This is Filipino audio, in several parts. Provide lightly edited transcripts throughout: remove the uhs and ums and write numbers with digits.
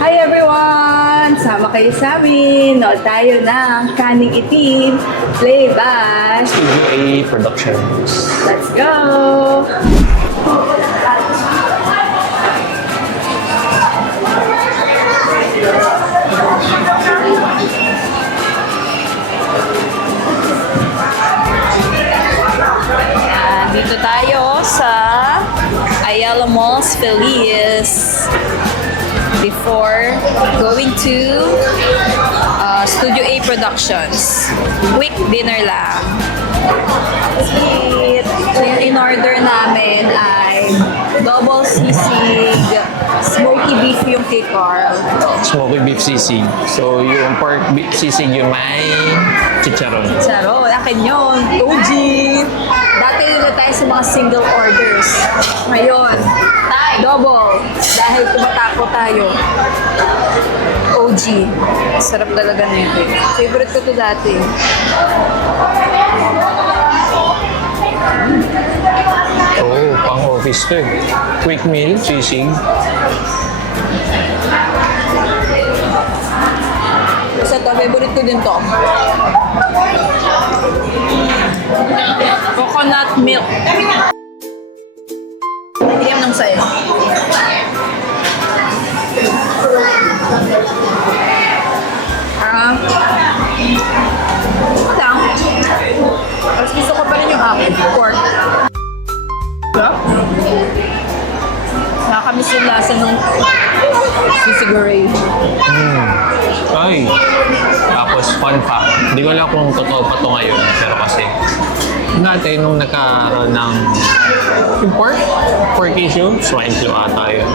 Hi everyone! Sama kayo sa amin. Nood tayo ng Kaning Itim Play by Studio A Productions. Let's go! Ayan, dito tayo sa Ayala Malls Feliz before going to Studio A Productions. Quick dinner lang. Sweet! So yung in-order namin ay double sisig, smoky beef yung kay Carl. Smoky beef sisig. So, yung pork beef sisig yung may chicharon. Charo, akin yun. OG! Dati nila tayo sa mga single orders. Ngayon, double. Dahil tumatapo tayo. OG. Sarap talaga nito. Favorite ko to dati. Oo, pang-office to eh. Quick meal, sisig. Isa to, favorite ko din to. Coconut milk. Bigyan ng sayo. Lang. Mas gusto ko pa rin yung akin. Pork. Nakakamiss yung lasa nung sisiguray. Ay! Tapos, fun fact. Hindi ko alam kung totoo pa to ngayon. Pero kasi, dati nung nagkaroon ng yung pork issue, swine flu ata yun.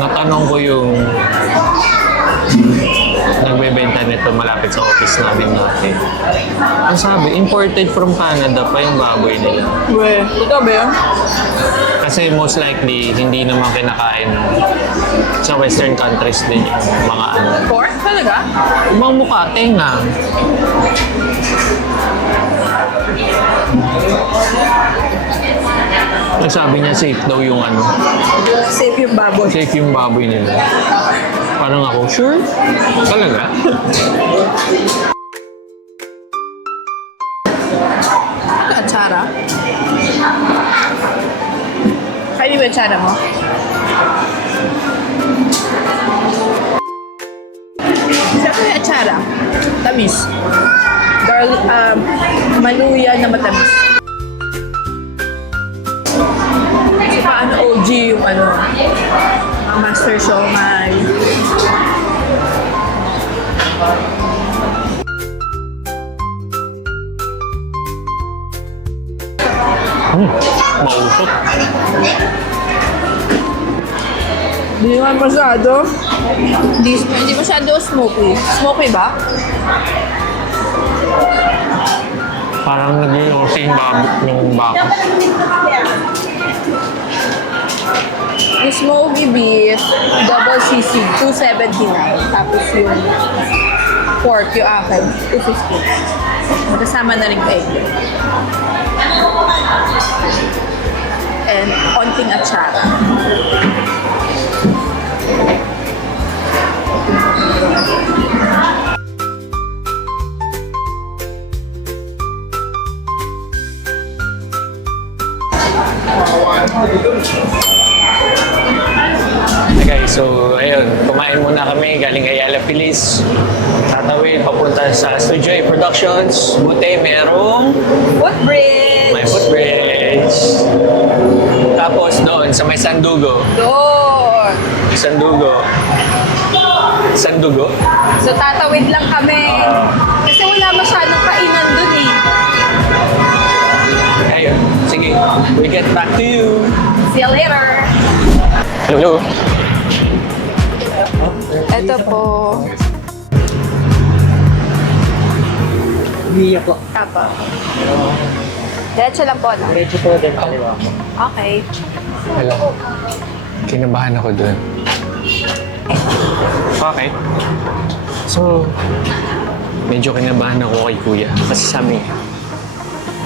Natanong ko yung nagbebenta nito malapit sa office namin natin. Ang sabi, imported from Canada pa yung baboy nila. Weh, ito ba yun? Kasi most likely, hindi naman kinakain sa western countries din yung mga ano. Pork? Talaga? Ibang mukha, tenga. Sabi niya safe daw yung ano. Safe yung baboy. Safe yung baboy nila. Parang ako, sure? Talaga? Atsara. Kaya yung atsara mo? Saan ko yung atsara? Tamis. Garlic, maluya na matamis. So, paano OG yung ano? Ang Master Siomai. Mausok. Hindi naman masyado. Hindi masyado smoky. Smoky ba? Parang nag-iosing yung bako. Yung smoky beef, double sisig, 279. Tapos yung pork, yung akin, 250. Magkasama na rin kayo. And konting atsara. Okay, so ayun, kumain muna kami galing Ayala Feliz. Tatawid papunta sa Studio A Productions. Buti merong Footbridge! may footbridge. Tapos doon sa may Sandugo. Doon! Sandugo. Sandugo? So tatawid lang kami. Kasi wala masyadong kainan dun eh. Ayun, sige. We get back to you. See you later! Hello. Ito po. Hiya po. Tapa. Diretso lang po na. Diretso po din kaliwa po. Okay. Hello. Kinabahan ako doon. Okay. So, medyo kinabahan ako kay Kuya. Kasi sabi niya,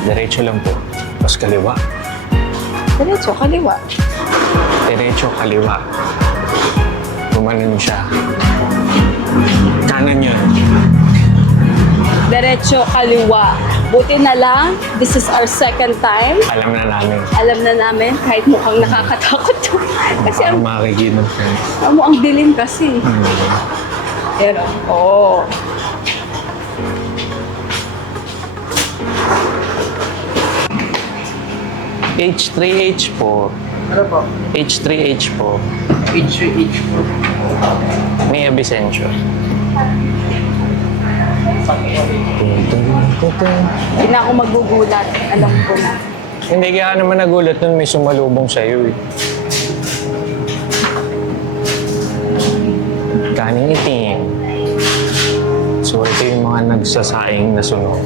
diretso lang po. Tapos kaliwa. Diretso, kaliwa. Diretso, kaliwa. Gumanon siya. Kanan yun. Diretso, kaliwa. Buti na lang, this is our second time. Alam na namin. Alam na namin, kahit mukhang nakakatakot to. Kasi Parang makikinom siya. ang dilim kasi. Pero, oo. H3H po. Ano po? H3H po. H3H po. Mia Vicencio. Hindi na ako magugulat. Alam ko na. Hindi kaya naman nagulat nun may sumalubong sa'yo eh. Kaning itim. So ito yung mga nagsasaing na sunog.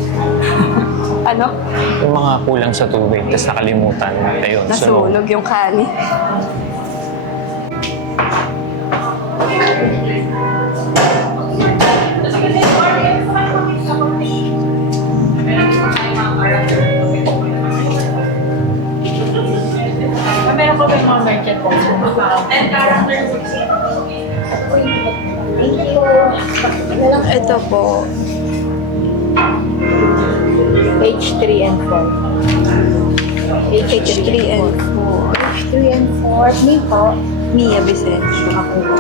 Ano? Yung mga kulang sa tubig, tapos nakalimutan. Ayun, sunog. Nasunog yung kani. Meron ko may mga merchant po. And character books. Ito po. H3 and 4. H3 and 4. H3 and 4. Me po. Mia Vicencio. Ako po.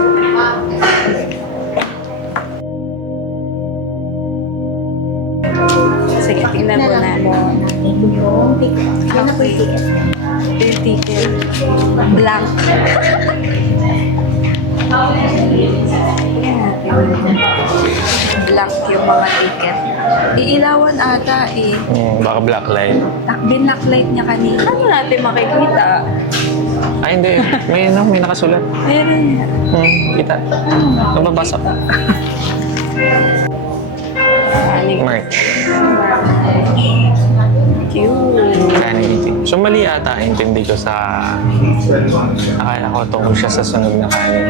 Sige, tingnan mo na. Ito yung ticket. Ano po yung ticket? Yung ticket. Blank. Blank yung mga ticket. Iilawan ata eh. Baka black light. Binlocklight niya kanina. Ano natin makikita? Ay, hindi. May nakasulat. Meron niya. Kita. Nababasa ko. Merch. Cute. Kaning itim. So mali ata, intindi ko sa... Akala ko tungkol siya sa sunog na kanin.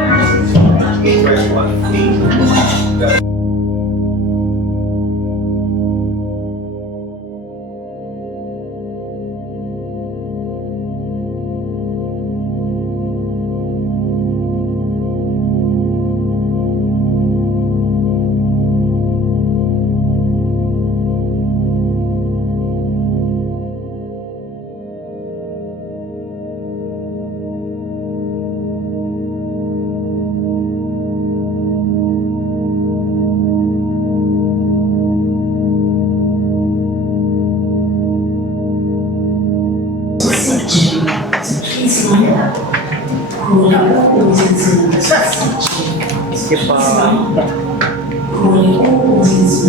Sige pa.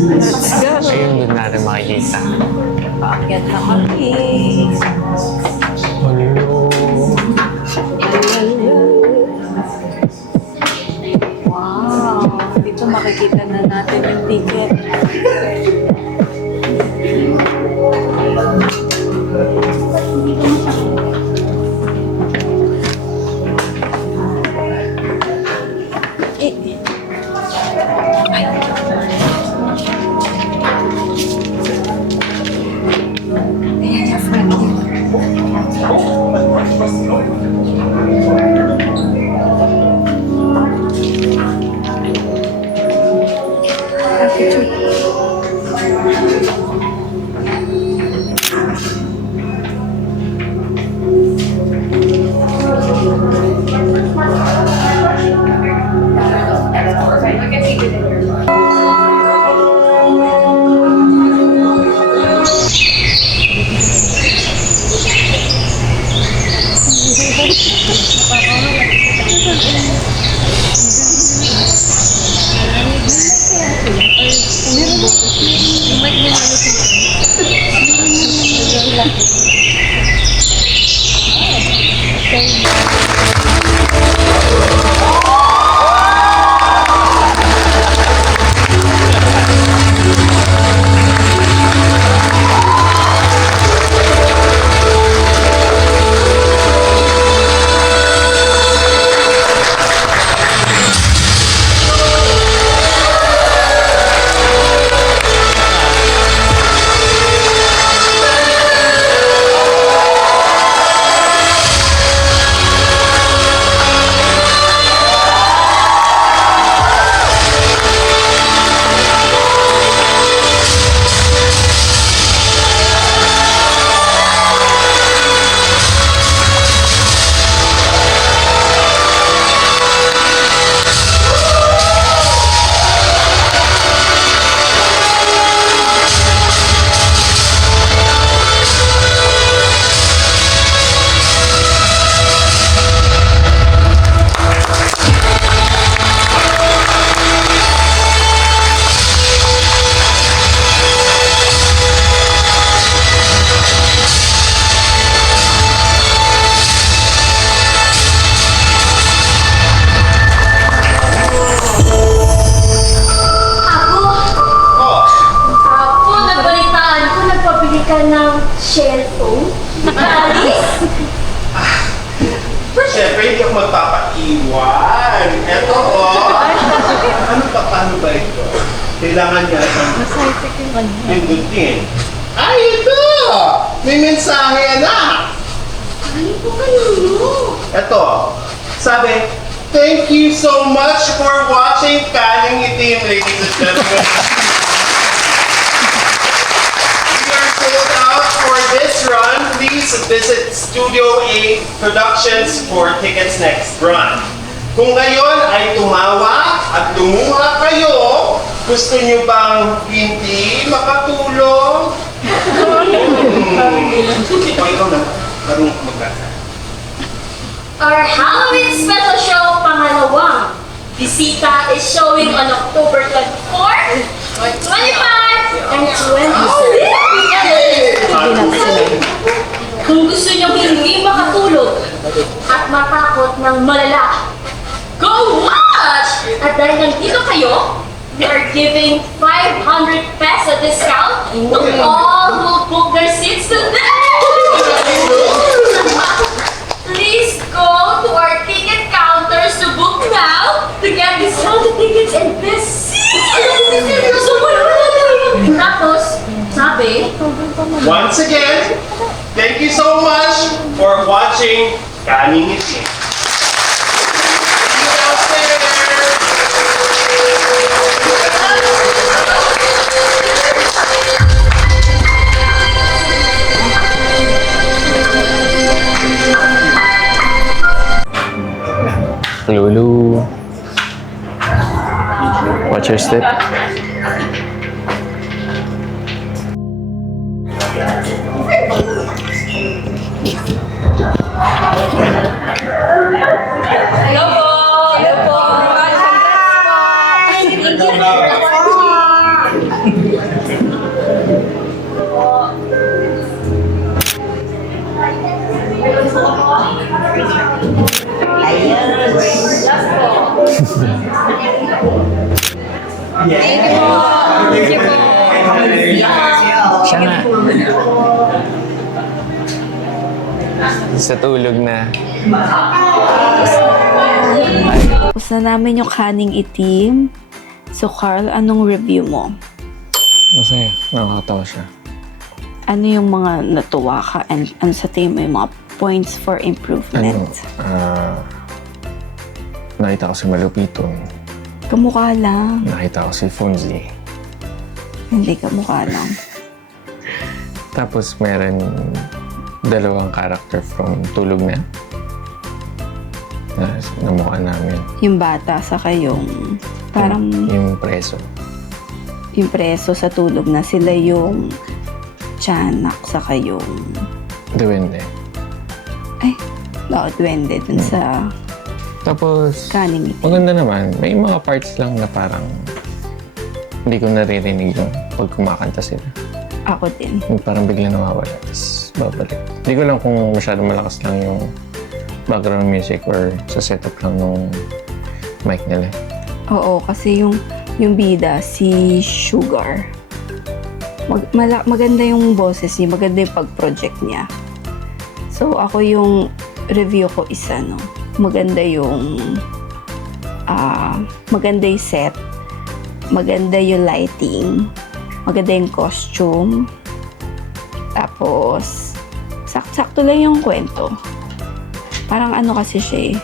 Let's go. Ayun, doon natin makikita. Paakyat na kami. Hello. Wow. Dito makikita na natin yung ticket. Ayan yung friend niya. Picture. kailangan niya isang Nasaitik yung ano. pindutin. Ay, ito! May mensahe, anak! Ano po kanino? Ito, sabi, thank you so much for watching Kaning Itim, ladies and gentlemen. We are sold out for this run. Please visit Studio A Productions for tickets next run. Kung ngayon ay tumawa at lumuha kayo, gusto niyo bang hindi makatulong? Ikaw na, marunong mag-asa. Our Halloween special show pangalawang bisita is showing on October 24, 25, and 26. Kung gusto nyo hindi makatulog at matakot ng malala, go watch! At dahil nandito kayo, we are giving 500 peso discount to all who book their seats today! Please go to our ticket counters to book now to get discounted tickets and best seats! Tapos, sabi, Once again, thank you so much for watching Kaning Itim. See you downstairs! Lulu. Watch your step. hello po! Hello po! Siya nga. Sa tulog na. Tapos na namin yung Kaning Itim. So, Carl, anong review mo? Masaya. Nakakatawa siya. Ano yung mga natuwa ka and ano sa tingin mo yung mga points for improvement? Nakita ko si Malupitong. Kamukha lang. Nakita ko si Fonzie. Hindi kamukha lang. Tapos meron dalawang character from Tulog Na. Na mukha namin. Yung bata sa kayong parang Yung preso. yung preso sa tulog na sila yung tiyanak sa kayong Duwende. duwende dun sa Tapos, Kaning Itim. maganda naman. May mga parts lang na parang hindi ko naririnig yung pag kumakanta sila. Ako din. Yung parang bigla nawawala, tapos babalik. Hindi ko lang kung masyadong malakas lang yung background music or sa setup lang nung mic nila. Oo, kasi yung bida, si Sugar. Maganda yung boses niya, maganda yung pag-project niya. So, ako yung review ko isa, no? Maganda yung set, maganda yung lighting, maganda yung costume, tapos, sakto lang yung kwento. Parang ano kasi siya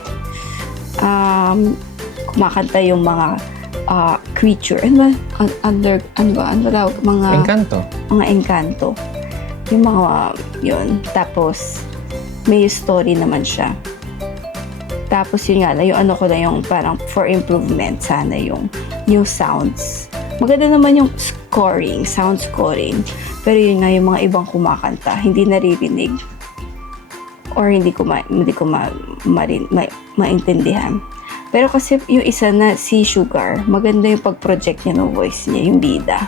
kumakanta yung mga creature. Ano ba? Mga Encanto. mga engkanto. Yung mga, yun. Tapos, may story naman siya. Tapos, yun nga lang, yung ano ko na yung parang for improvement, sana yung sounds. Maganda naman yung sound scoring. Pero yun nga, yung mga ibang kumakanta, hindi naririnig. Or hindi ko maintindihan. Pero kasi yung isa na si Sugar, maganda yung pag-project niya ng voice niya, yung bida.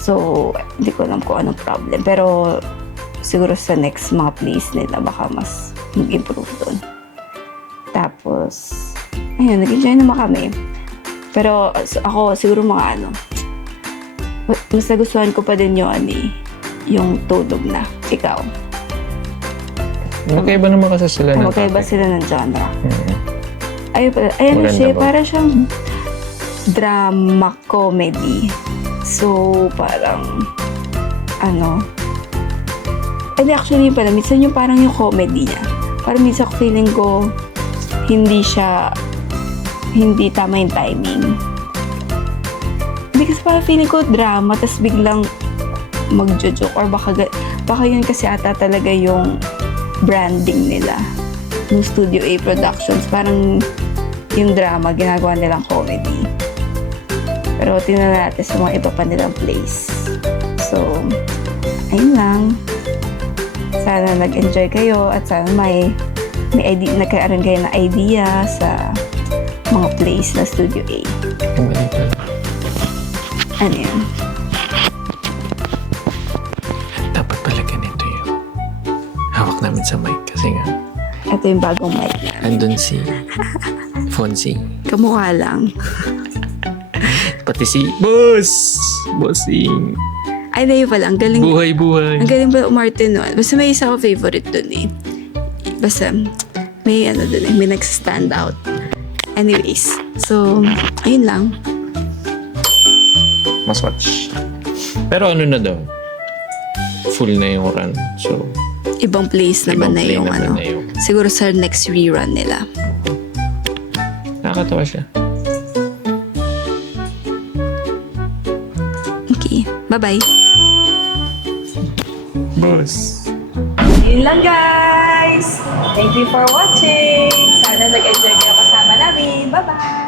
So, hindi ko alam kung anong problem. Pero, siguro sa next mga plays nila, baka mas mag-improve doon. Tapos, ayun, nag-enjoy naman kami. Pero, ako, siguro mga mas nagustuhan ko pa din yung Tulog Na. Ikaw. Magkaiba naman kasi sila ng Magkaiba topic. sila ng genre. Mm. Ayan Maganda siya, ba? para siyang drama comedy. So, parang, and actually pala, minsan yung parang yung comedy niya. Parang minsan feeling ko, hindi tama yung timing. Hindi kasi parang feeling ko drama, tas biglang magjo-joke, or baka yun kasi ata talaga yung branding nila ng Studio A Productions. Parang yung drama, ginagawa nilang comedy. Pero tingnan natin sa mga iba pa nilang plays. So, ayun lang. Sana nag-enjoy kayo at sana may idea, nagkaroon kayo ng idea sa mga plays na Studio A. Ano yun? Dapat pala ganito yung hawak namin sa mic kasi nga Ito yung bagong mic na. andun si Fonzie. Kamukha lang. Pati si Bossing. Ay, na yun pala. Ang galing. Buhay-buhay. Ang galing pala umarte nun. Basta may isa ko favorite dun eh. Basta may dun eh. May nag-stand out. Anyways. So, ayun lang. Mas watch. Pero ano na daw? Full na yung run. So, Ibang place naman Ibang na play yung naman na yung- siguro sa next rerun nila. nakakatawa siya. Okay. Bye-bye. Boss. Yun lang guys! Thank you for watching! Sana nag-enjoy kayo kasama namin. Bye-bye!